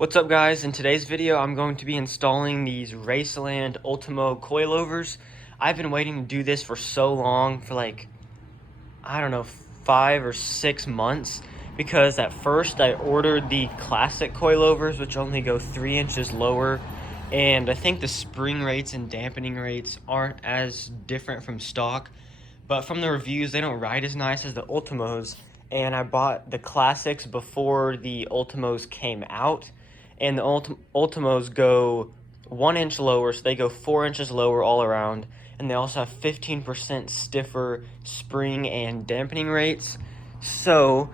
What's up guys, in today's video I'm going to be installing these Raceland Ultimo Coilovers. I've been waiting to do this for so long, for like, I don't know, 5 or 6 months, because at first I ordered the classic coilovers, which only go 3 inches lower, and I think the spring rates and dampening rates aren't as different from stock, but from the reviews they don't ride as nice as the Ultimos, and I bought the classics before the Ultimos came out, and the Ultimos go 1 inch lower, so they go 4 inches lower all around, and they also have 15% stiffer spring and dampening rates. So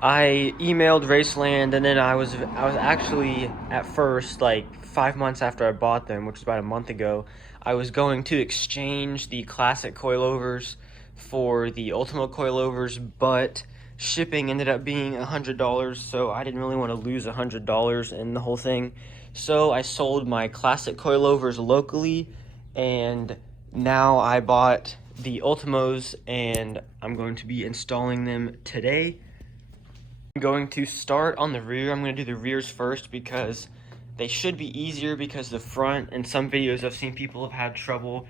I emailed Raceland, and then I was actually, at first, like 5 months after I bought them, which was about a month ago, I was going to exchange the classic coilovers for the Ultimo coilovers, but shipping ended up being $100, so I didn't really want to lose $100 in the whole thing. So I sold my classic coilovers locally, and now I bought the Ultimos, and I'm going to be installing them today. I'm going to start on the rear. I'm going to do the rears first because they should be easier, because the front, in some videos I've seen people have had trouble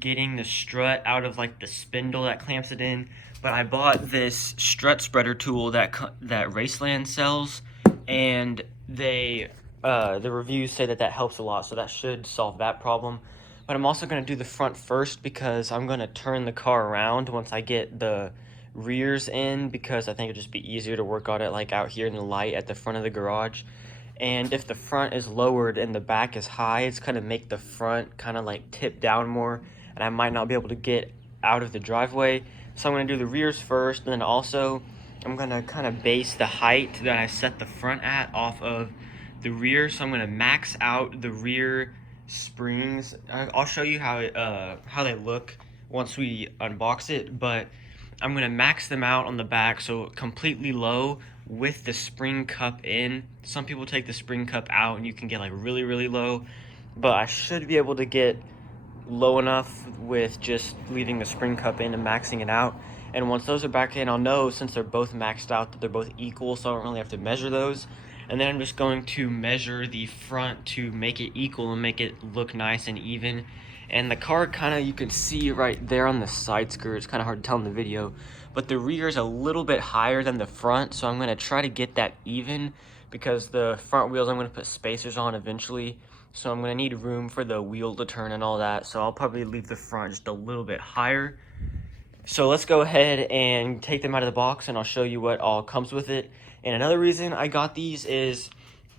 getting the strut out of like the spindle that clamps it in. But I bought this strut spreader tool that Raceland sells, and the reviews say that helps a lot, so that should solve that problem. But I'm also going to do the front first because I'm going to turn the car around once I get the rears in, because I think it'd just be easier to work on it like out here in the light at the front of the garage. And if the front is lowered and the back is high, it's going to make the front kind of like tip down more, and I might not be able to get out of the driveway. So I'm going to do the rears first, and then also I'm going to kind of base the height that I set the front at off of the rear. So I'm going to max out the rear springs. I'll show you how they look once we unbox it, but I'm going to max them out on the back, so completely low with the spring cup in. Some people take the spring cup out and you can get like really, really low, but I should be able to get low enough with just leaving the spring cup in and maxing it out. And once those are back in, I'll know, since they're both maxed out, that they're both equal, so I don't really have to measure those. And then I'm just going to measure the front to make it equal and make it look nice and even. And the car kind of, you can see right there on the side skirt, it's kind of hard to tell in the video, but the rear is a little bit higher than the front, so I'm going to try to get that even, because the front wheels I'm going to put spacers on eventually, so I'm going to need room for the wheel to turn and all that, so I'll probably leave the front just a little bit higher. So let's go ahead and take them out of the box, and I'll show you what all comes with it. And another reason I got these is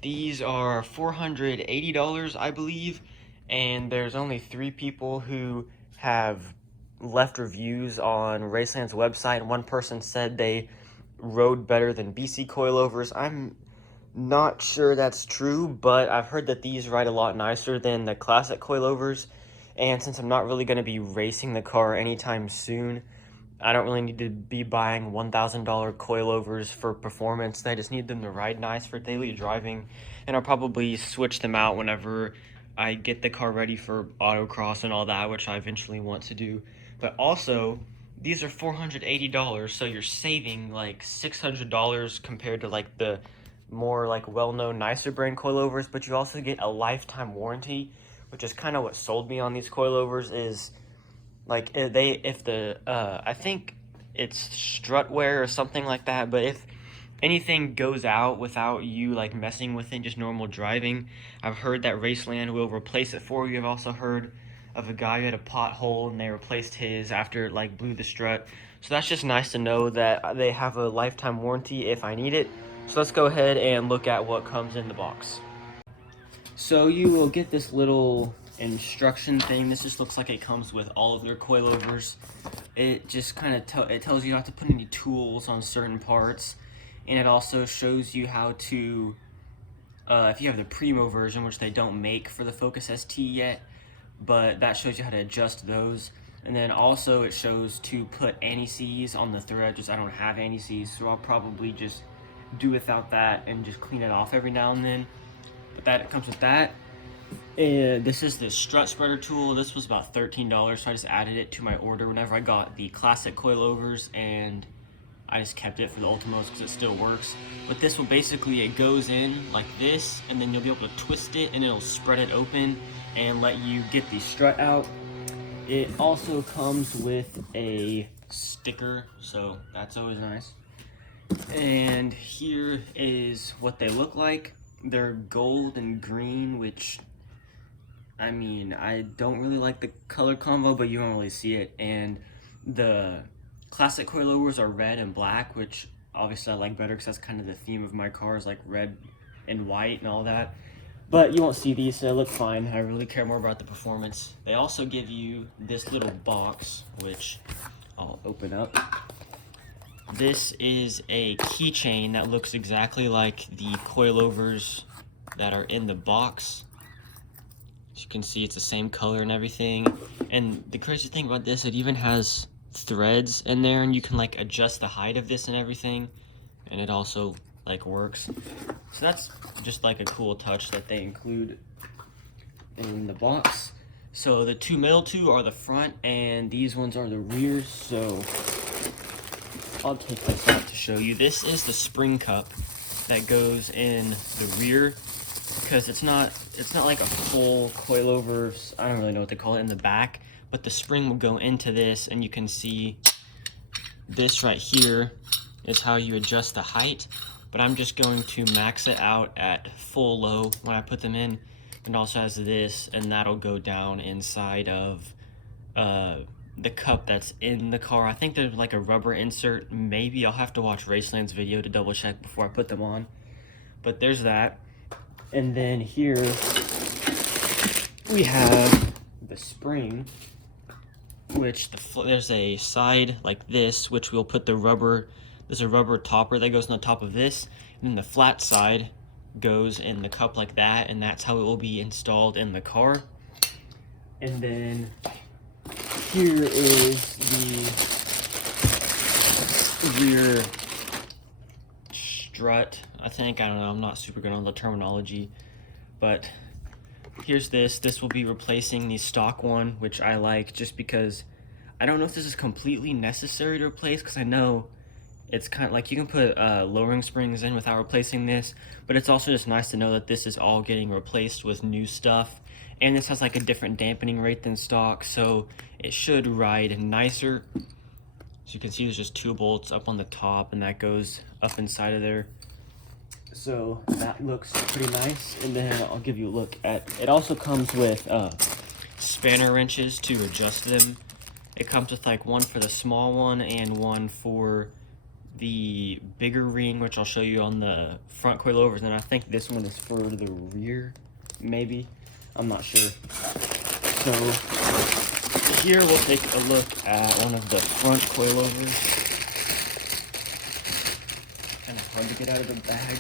these are $480, I believe, and there's only 3 people who have left reviews on Raceland's website, and one person said they rode better than BC coilovers. I'm not sure that's true, but I've heard that these ride a lot nicer than the classic coilovers, and since I'm not really going to be racing the car anytime soon, I don't really need to be buying $1,000 coilovers for performance. I just need them to ride nice for daily driving, and I'll probably switch them out whenever I get the car ready for autocross and all that, which I eventually want to do. But also, these are $480, so you're saving like $600 compared to like the more like well-known, nicer brand coilovers. But you also get a lifetime warranty, which is kind of what sold me on these coilovers. Is like I think it's strut wear or something like that, but if anything goes out without you like messing with it, just normal driving, I've heard that Raceland will replace it for you. I've also heard of a guy who had a pothole and they replaced his after it like blew the strut. So that's just nice to know that they have a lifetime warranty if I need it. So let's go ahead and look at what comes in the box. So you will get this little instruction thing. This just looks like it comes with all of their coilovers. It just kind of it tells you not to put any tools on certain parts, and it also shows you how to, if you have the Primo version, which they don't make for the Focus ST yet, but that shows you how to adjust those. And then also it shows to put anti-seize on the thread. Just I don't have anti-seize, so I'll probably just do without that and just clean it off every now and then. But that comes with that. And this is the strut spreader tool. This was about $13, so I just added it to my order whenever I got the classic coilovers and I just kept it for the Ultimos because it still works. But this will basically, it goes in like this, and then you'll be able to twist it and it'll spread it open and let you get the strut out. It also comes with a sticker, so that's always nice. And here is what they look like. They're gold and green, which, I mean, I don't really like the color combo, but you don't really see it. And the classic coilovers are red and black, which obviously I like better because that's kind of the theme of my cars, like red and white and all that. But you won't see these, so they look fine. I really care more about the performance. They also give you this little box, which I'll open up. This is a keychain that looks exactly like the coilovers that are in the box. As you can see, it's the same color and everything. And the crazy thing about this, it even has threads in there, and you can like adjust the height of this and everything. And it also like works. So that's just like a cool touch that they include in the box. So the middle two are the front, and these ones are the rears. So I'll take this out to show you. This is the spring cup that goes in the rear, because it's not like a full coilovers, I don't really know what they call it, in the back, but the spring will go into this, and you can see this right here is how you adjust the height. But I'm just going to max it out at full low when I put them in. It also has this, and that'll go down inside of the cup that's in the car. I think there's like a rubber insert. Maybe I'll have to watch Raceland's video to double check before I put them on. But there's that. And then here we have the spring, which there's a side like this, which we'll put the rubber. There's a rubber topper that goes on the top of this, and then the flat side goes in the cup like that, and that's how it will be installed in the car. And then here is the rear strut, I think. I don't know, I'm not super good on the terminology, but here's this. This will be replacing the stock one, which I like just because I don't know if this is completely necessary to replace, because I know it's kind of like you can put lowering springs in without replacing this, but it's also just nice to know that this is all getting replaced with new stuff. And this has like a different dampening rate than stock, so it should ride nicer. So you can see there's just 2 bolts up on the top, and that goes up inside of there. So that looks pretty nice. And then I'll give you a look at, it also comes with spanner wrenches to adjust them. It comes with like one for the small one and one for the bigger ring, which I'll show you on the front coilovers, and I think this one is for the rear, maybe. I'm not sure. So here we'll take a look at one of the front coilovers. Kind of hard to get out of the bag.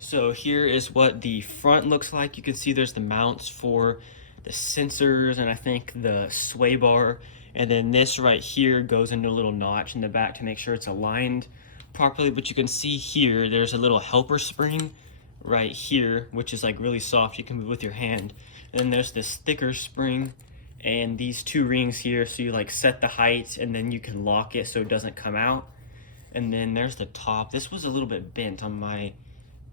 So here is what the front looks like. You can see there's the mounts for the sensors and I think the sway bar. And then this right here goes into a little notch in the back to make sure it's aligned properly. But you can see here, there's a little helper spring right here, which is like really soft. You can move with your hand. And then there's this thicker spring and these 2 rings here. So you like set the height and then you can lock it so it doesn't come out. And then there's the top. This was a little bit bent on my,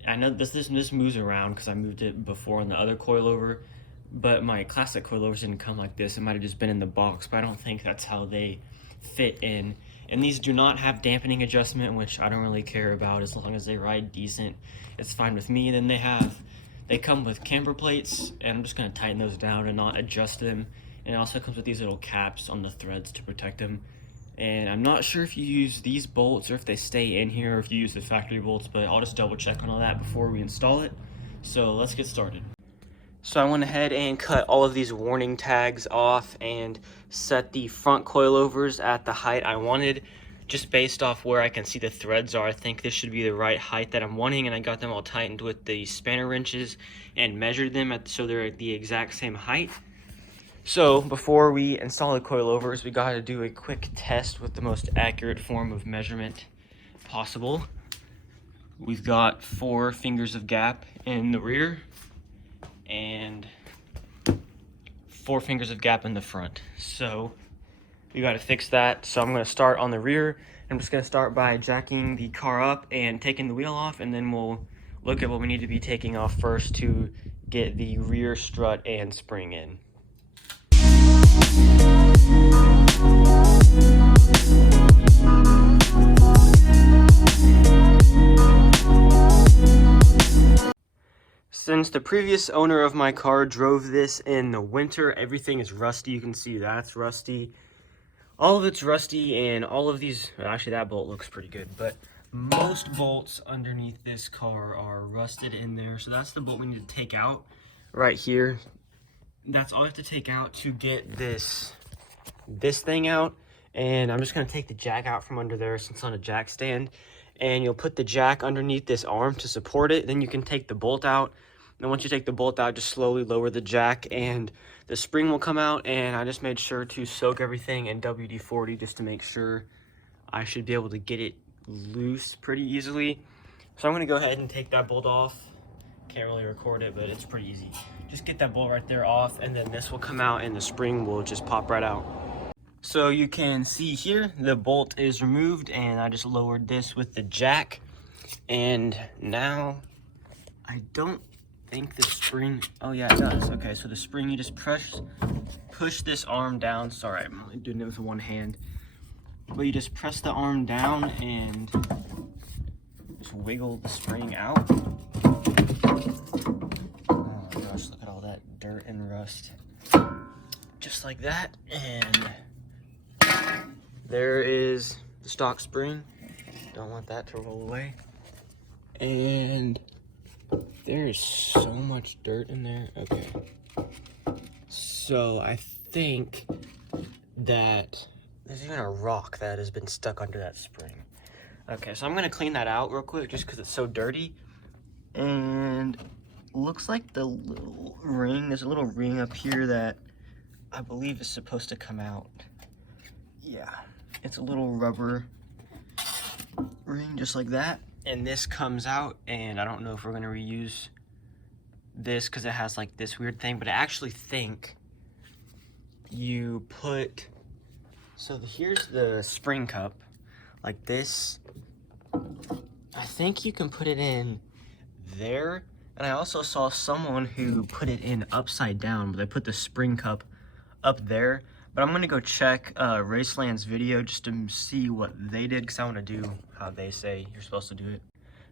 I know this moves around because I moved it before on the other coilover, but my classic coilovers didn't come like this. It might have just been in the box, but I don't think that's how they fit in. And these do not have dampening adjustment, which I don't really care about as long as they ride decent. It's fine with me. Then they come with camber plates, and I'm just gonna tighten those down and not adjust them. And it also comes with these little caps on the threads to protect them. And I'm not sure if you use these bolts or if they stay in here or if you use the factory bolts, but I'll just double check on all that before we install it. So let's get started. So I went ahead and cut all of these warning tags off and set the front coilovers at the height I wanted, just based off where I can see the threads are. I think this should be the right height that I'm wanting, and I got them all tightened with the spanner wrenches and measured them so they're the exact same height. So before we install the coilovers, we gotta do a quick test with the most accurate form of measurement possible. we've got 4 fingers of gap in the rear and 4 fingers of gap in the front. So we got to fix that. So I'm going to start on the rear. I'm just going to start by jacking the car up and taking the wheel off, and then we'll look at what we need to be taking off first to get the rear strut and spring in. Since the previous owner of my car drove this in the winter, everything is rusty. You can see that's rusty. All of it's rusty, and all of these, actually that bolt looks pretty good, but most bolts underneath this car are rusted in there. So that's the bolt we need to take out right here. That's all I have to take out to get this thing out. And I'm just gonna take the jack out from under there since it's on a jack stand. And you'll put the jack underneath this arm to support it. Then you can take the bolt out. And once you take the bolt out, just slowly lower the jack and the spring will come out. And I just made sure to soak everything in WD-40 just to make sure I should be able to get it loose pretty easily. So I'm gonna go ahead and take that bolt off. Can't really record it, but it's pretty easy. Just get that bolt right there off, and then this will come out and the spring will just pop right out. So you can see here, the bolt is removed, and I just lowered this with the jack. And now, I don't think the spring, oh yeah, it does. Okay, so the spring, you just push this arm down. Sorry, I'm only doing it with one hand. But you just press the arm down and just wiggle the spring out. Oh my gosh, look at all that dirt and rust. Just like that, and there is the stock spring. Don't want that to roll away. And there is so much dirt in there. Okay. So I think that there's even a rock that has been stuck under that spring. Okay, so I'm gonna clean that out real quick just because it's so dirty. And looks like the little ring, there's a little ring up here that I believe is supposed to come out. Yeah, it's a little rubber ring just like that. And this comes out, and I don't know if we're gonna reuse this because it has like this weird thing, but I actually think you put, so here's the spring cup, like this. I think you can put it in there. And I also saw someone who put it in upside down, but they put the spring cup up there. But I'm gonna go check Raceland's video just to see what they did, because I wanna do how they say you're supposed to do it.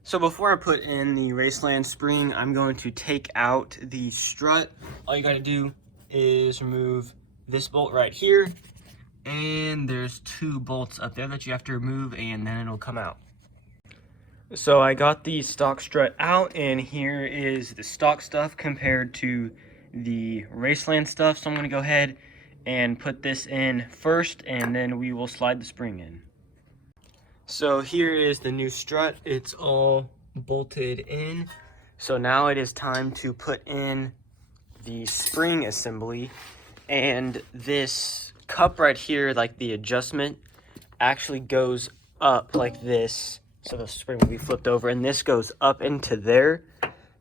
So before I put in the Raceland spring, I'm going to take out the strut. All you gotta do is remove this bolt right here, and there's 2 bolts up there that you have to remove, and then it'll come out. So I got the stock strut out, and here is the stock stuff compared to the Raceland stuff. So I'm gonna go ahead and put this in first, and then we will slide the spring in. So here is the new strut. It's all bolted in. So now it is time to put in the spring assembly. And this cup right here, like the adjustment, actually goes up like this. So the spring will be flipped over, and this goes up into there.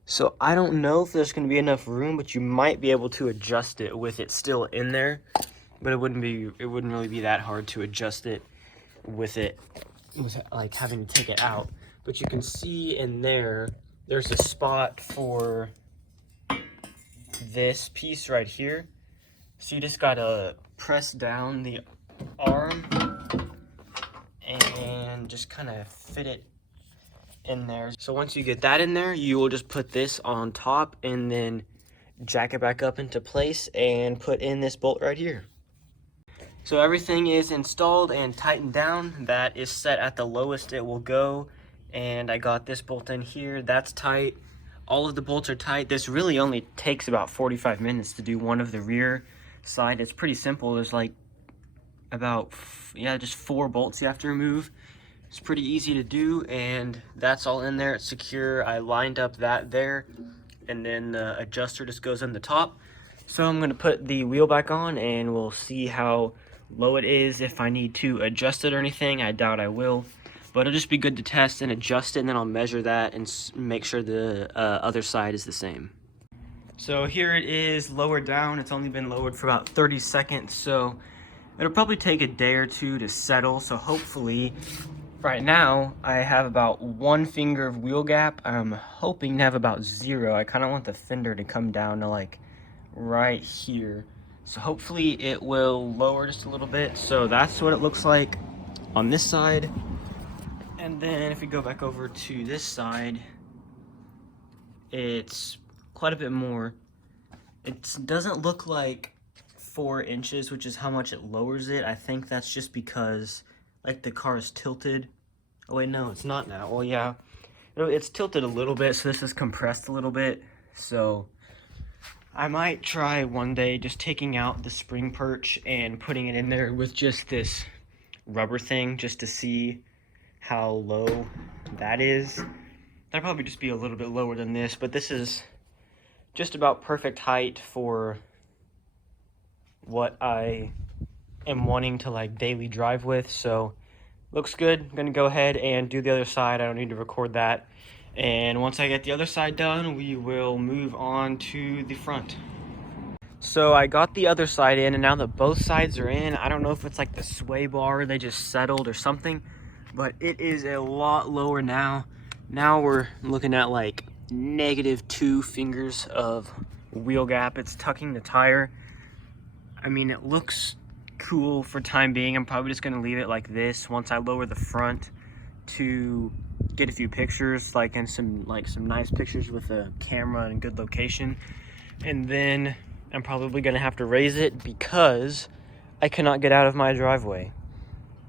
So I don't know if there's going to be enough room, but you might be able to adjust it with it still in there. But it wouldn't really be that hard to adjust it with like having to take it out. But you can see in there, there's a spot for this piece right here. So you just gotta press down the arm and just kind of fit it in there. So once you get that in there, you will just put this on top and then jack it back up into place and put in this bolt right here. So everything is installed and tightened down. That is set at the lowest it will go. And I got this bolt in here. That's tight. All of the bolts are tight. This really only takes about 45 minutes to do one of the rear side. It's pretty simple. There's like about, just 4 bolts you have to remove. It's pretty easy to do, and that's all in there. It's secure. I lined up that there, and then the adjuster just goes in the top. So I'm gonna put the wheel back on, and we'll see how low it is, if I need to adjust it or anything. I doubt I will, But it'll just be good to test and adjust it, and then I'll measure that and make sure the other side is the same. So here it is lowered down. It's only been lowered for about 30 seconds, so it'll probably take a day or two to settle. So hopefully, right now, I have about 1 finger of wheel gap. I'm hoping to have about 0. I kind of want the fender to come down to like right here. So hopefully it will lower just a little bit. So that's what it looks like on this side. And then if we go back over to this side, it's quite a bit more. It doesn't look like 4 inches, which is how much it lowers it. I think that's just because like the car is tilted. Oh wait, no, it's not now. Well, yeah, it's tilted a little bit, so this is compressed a little bit. So I might try one day just taking out the spring perch and putting it in there with just this rubber thing, just to see how low that is. That'd probably just be a little bit lower than this, but this is just about perfect height for what I am wanting to like daily drive with. So looks good. I'm gonna go ahead and do the other side. I don't need to record that. And once I get the other side done, we will move on to the front. So I got the other side in, and now that both sides are in, I don't know if it's like the sway bar, they just settled or something, but it is a lot lower now. Now we're looking at like -2 fingers of wheel gap. It's tucking the tire. I mean, it looks cool for time being. I'm probably just gonna leave it like this once I lower the front to get a few pictures, like some nice pictures with a camera and good location. And then I'm probably gonna have to raise it because I cannot get out of my driveway.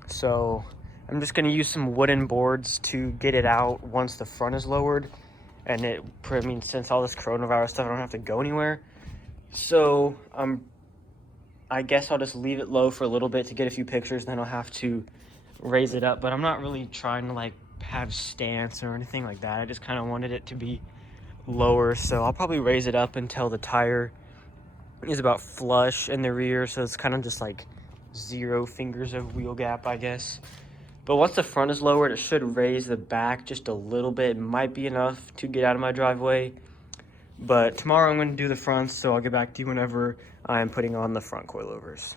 So I'm just gonna use some wooden boards to get it out once the front is lowered. And I mean, since all this coronavirus stuff, I don't have to go anywhere. So I guess I'll just leave it low for a little bit to get a few pictures, and then I'll have to raise it up. But I'm not really trying to like have stance or anything like that. I just kind of wanted it to be lower. So I'll probably raise it up until the tire is about flush in the rear. So it's kind of just like 0 fingers of wheel gap, I guess. But once the front is lowered, it should raise the back just a little bit. It might be enough to get out of my driveway. But tomorrow I'm going to do the fronts, so I'll get back to you whenever I'm putting on the front coilovers.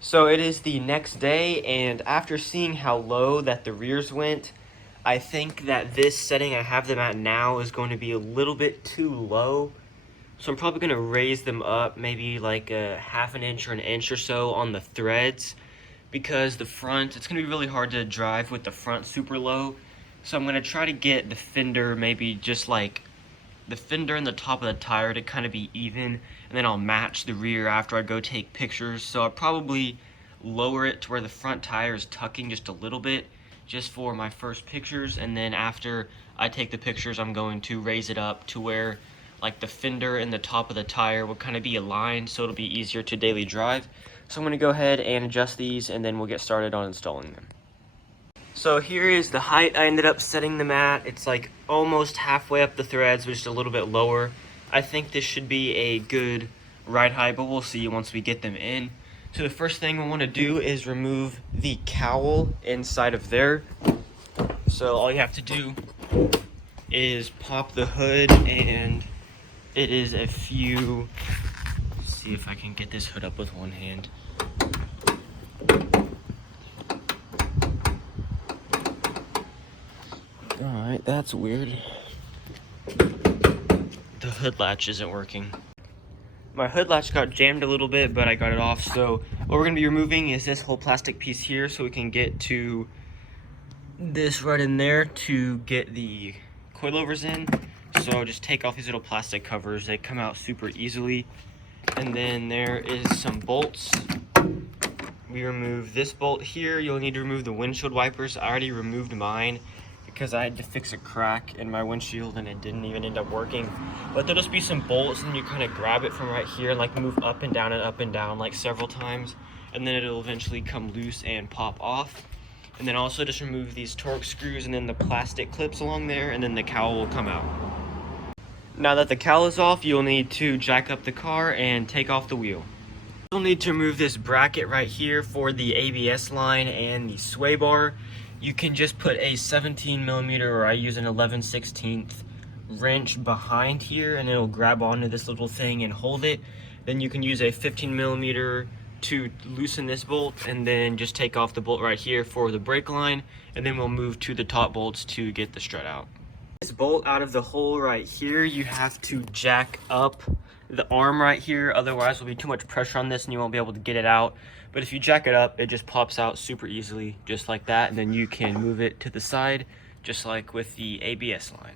So it is the next day, and after seeing how low that the rears went, I think that this setting I have them at now is going to be a little bit too low. So I'm probably going to raise them up maybe like a 1/2 inch or 1 inch or so on the threads, because the front, it's going to be really hard to drive with the front super low. So I'm going to try to get the fender maybe just like the fender and the top of the tire to kind of be even, and then I'll match the rear after I go take pictures. So I'll probably lower it to where the front tire is tucking just a little bit, just for my first pictures, and then after I take the pictures, I'm going to raise it up to where like the fender and the top of the tire will kind of be aligned, so it'll be easier to daily drive. So I'm going to go ahead and adjust these, and then we'll get started on installing them. So here is the height I ended up setting them at. It's like almost halfway up the threads, but just a little bit lower. I think this should be a good ride height, but we'll see once we get them in. So the first thing we want to do is remove the cowl inside of there. So all you have to do is pop the hood, and it is a few... Let's see if I can get this hood up with one hand. Alright, that's weird. The hood latch isn't working. My hood latch got jammed a little bit, but I got it off. So what we're going to be removing is this whole plastic piece here, so we can get to this right in there to get the coilovers in. So just take off these little plastic covers. They come out super easily. And then there is some bolts. We remove this bolt here. You'll need to remove the windshield wipers. I already removed mine because I had to fix a crack in my windshield and it didn't even end up working. But there'll just be some bolts, and you kind of grab it from right here and like move up and down like several times, and then it'll eventually come loose and pop off. And then also just remove these Torx screws and then the plastic clips along there, and then the cowl will come out. Now that the cowl is off, you'll need to jack up the car and take off the wheel. You'll need to remove this bracket right here for the ABS line and the sway bar. you can just put a 17mm, or I use an 11/16 wrench behind here, and it'll grab onto this little thing and hold it. Then you can use a 15mm to loosen this bolt, and then just take off the bolt right here for the brake line, and then we'll move to the top bolts to get the strut out. This bolt out of the hole right here, you have to jack up the arm right here, otherwise there'll be too much pressure on this and you won't be able to get it out. But if you jack it up, it just pops out super easily, just like that, and then you can move it to the side, just like with the ABS line.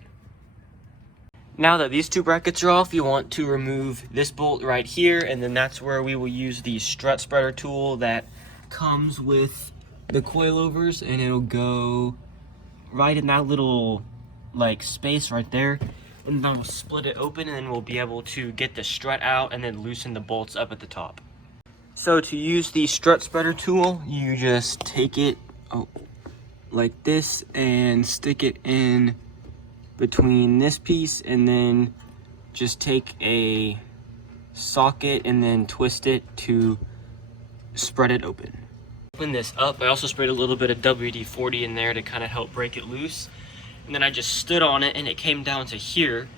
Now that these two brackets are off, you want to remove this bolt right here, and then that's where we will use the strut spreader tool that comes with the coilovers, and it'll go right in that little like space right there, and then we'll split it open, and then we'll be able to get the strut out and then loosen the bolts up at the top. So to use the strut spreader tool, you just take it like this and stick it in between this piece, and then just take a socket and then twist it to spread it open. Open this up. I also sprayed a little bit of WD-40 in there to kind of help break it loose, and then I just stood on it and it came down to here.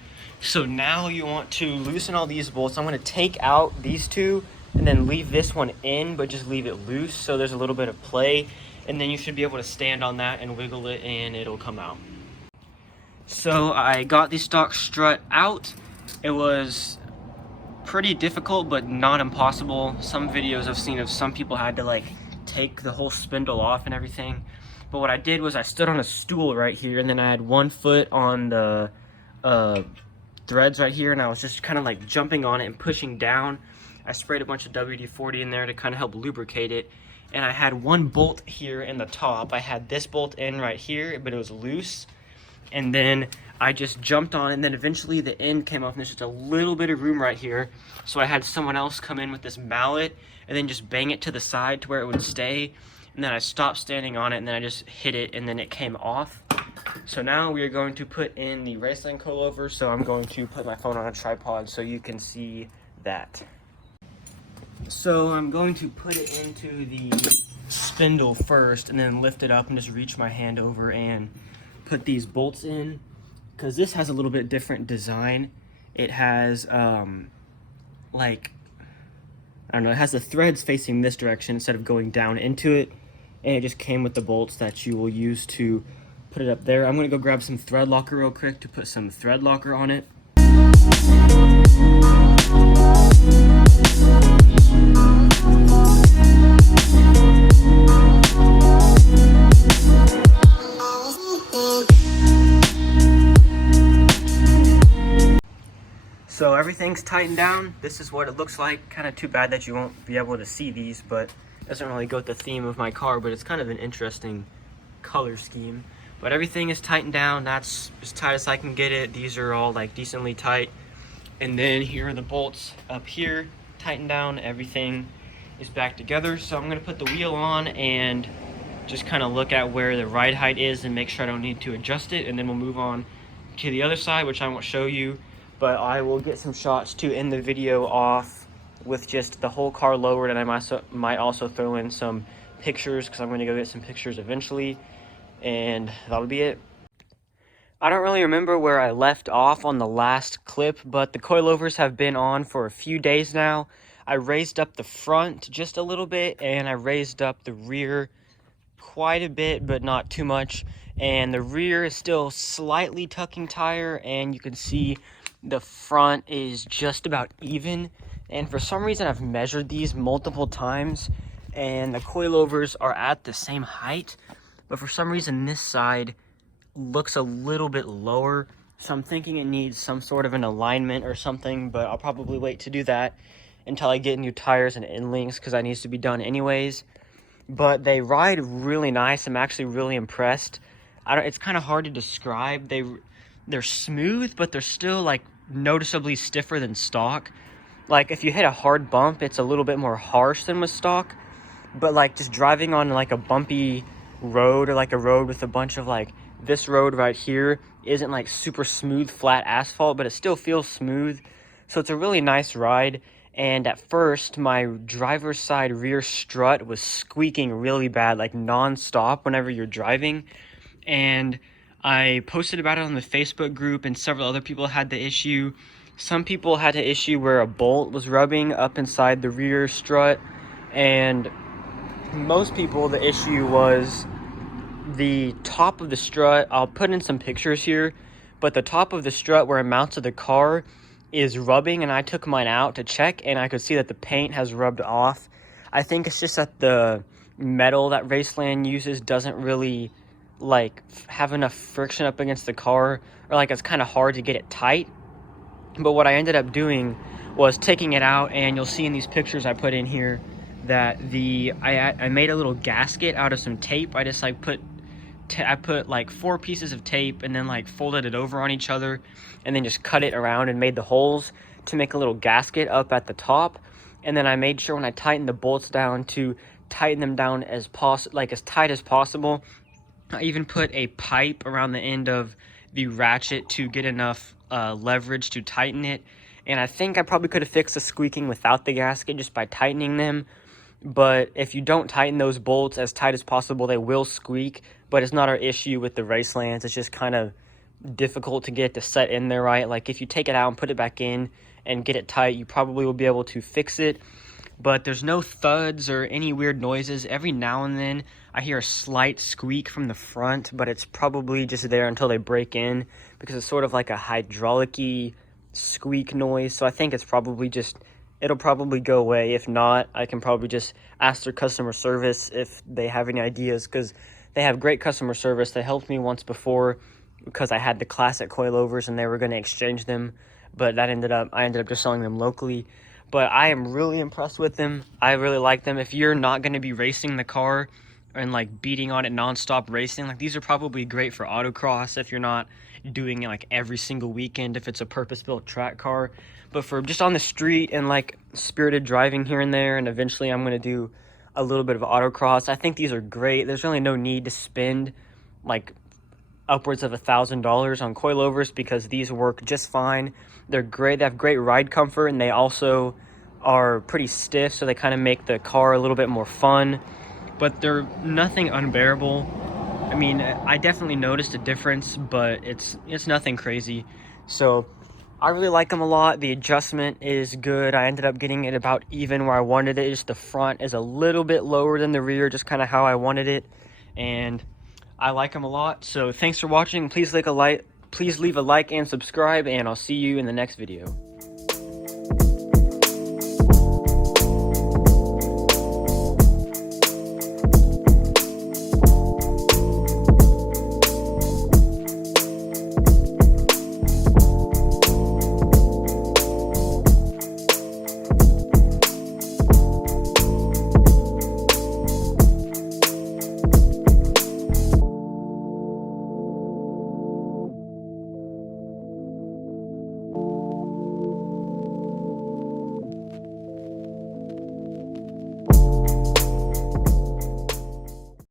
So now you want to loosen all these bolts. I'm going to take out these two and then leave this one in, but just leave it loose so there's a little bit of play, and then you should be able to stand on that and wiggle it and it'll come out. So I got the stock strut out. It was pretty difficult, but not impossible. Some videos I've seen of some people had to like take the whole spindle off and everything. But what I did was I stood on a stool right here, and then I had one foot on the threads right here, and I was just kind of like jumping on it and pushing down. I sprayed a bunch of WD-40 in there to kind of help lubricate it. And I had one bolt here in the top. I had this bolt in right here, but it was loose. And then I just jumped on it, and then eventually the end came off, and there's just a little bit of room right here. So I had someone else come in with this mallet and then just bang it to the side to where it would stay. And then I stopped standing on it, and then I just hit it, and then it came off. So now we are going to put in the Raceland coilover. So I'm going to put my phone on a tripod so you can see that. So I'm going to put it into the spindle first, and then lift it up and just reach my hand over and put these bolts in, because this has a little bit different design. It has like, I don't know, it has the threads facing this direction instead of going down into it, and it just came with the bolts that you will use to put it up there. I'm gonna go grab some thread locker real quick to put some thread locker on it. So everything's tightened down. This is what it looks like. Kind of too bad that you won't be able to see these, but it doesn't really go with the theme of my car, but it's kind of an interesting color scheme. But everything is tightened down. That's as tight as I can get it. These are all like decently tight. And then here are the bolts up here, tightened down. Everything is back together. So I'm gonna put the wheel on and just kind of look at where the ride height is and make sure I don't need to adjust it. And then we'll move on to the other side, which I won't show you. But I will get some shots to end the video off with just the whole car lowered, and I might also throw in some pictures, because I'm going to go get some pictures eventually, and that'll be it. I don't really remember where I left off on the last clip, but the coilovers have been on for a few days now. I raised up the front just a little bit, and I raised up the rear quite a bit, but not too much. And the rear is still slightly tucking tire, and you can see the front is just about even. And for some reason I've measured these multiple times, and the coilovers are at the same height, but for some reason this side looks a little bit lower. So I'm thinking it needs some sort of an alignment or something, but I'll probably wait to do that until I get new tires and end links, because that needs to be done anyways. But they ride really nice. I'm actually really impressed. It's kind of hard to describe. They're smooth, but they're still like noticeably stiffer than stock. Like if you hit a hard bump, it's a little bit more harsh than with stock. But like just driving on like a bumpy road, or like a road with a bunch of like this road right here isn't like super smooth flat asphalt, but it still feels smooth. So it's a really nice ride. and at first my driver's side rear strut was squeaking really bad, like non-stop whenever you're driving. And I posted about it on the Facebook group, and several other people had the issue. Some people had the issue where a bolt was rubbing up inside the rear strut, and most people, the issue was the top of the strut. I'll put in some pictures here, but the top of the strut where it mounts to the car is rubbing, and I took mine out to check, and I could see that the paint has rubbed off. I think it's just that the metal that Raceland uses doesn't really like have enough friction up against the car, or like it's kind of hard to get it tight. But what I ended up doing was taking it out, and you'll see in these pictures I put in here that I made a little gasket out of some tape. I just like I put like 4 pieces of tape and then like folded it over on each other, and then just cut it around and made the holes to make a little gasket up at the top. And then I made sure when I tightened the bolts down to tighten them down as tight as possible. I even put a pipe around the end of the ratchet to get enough leverage to tighten it. And I think I probably could have fixed the squeaking without the gasket just by tightening them. But if you don't tighten those bolts as tight as possible, they will squeak. But it's not our issue with the Racelands. It's just kind of difficult to get it to set in there right. Like if you take it out and put it back in and get it tight, you probably will be able to fix it. But there's no thuds or any weird noises. Every now and then I hear a slight squeak from the front, but it's probably just there until they break in, because it's sort of like a hydraulic-y squeak noise. So I think it's probably it'll probably go away. If not, I can probably just ask their customer service if they have any ideas, because they have great customer service. They helped me once before because I had the classic coilovers and they were going to exchange them, but I ended up just selling them locally. But I am really impressed with them. I really like them. If you're not going to be racing the car and like beating on it non-stop racing, like these are probably great for autocross if you're not doing it like every single weekend, if it's a purpose-built track car. But for just on the street and like spirited driving here and there, and eventually I'm going to do a little bit of autocross, I think these are great. There's really no need to spend like upwards of $1,000 on coilovers, because these work just fine. They're great. They have great ride comfort, and they also are pretty stiff, so they kind of make the car a little bit more fun, but they're nothing unbearable. I mean, I definitely noticed a difference, but it's nothing crazy. So I really like them a lot. The adjustment is good. I ended up getting it about even where I wanted it. Just the front is a little bit lower than the rear, just kind of how I wanted it, and I like them a lot. So thanks for watching. Please leave a like and subscribe, and I'll see you in the next video.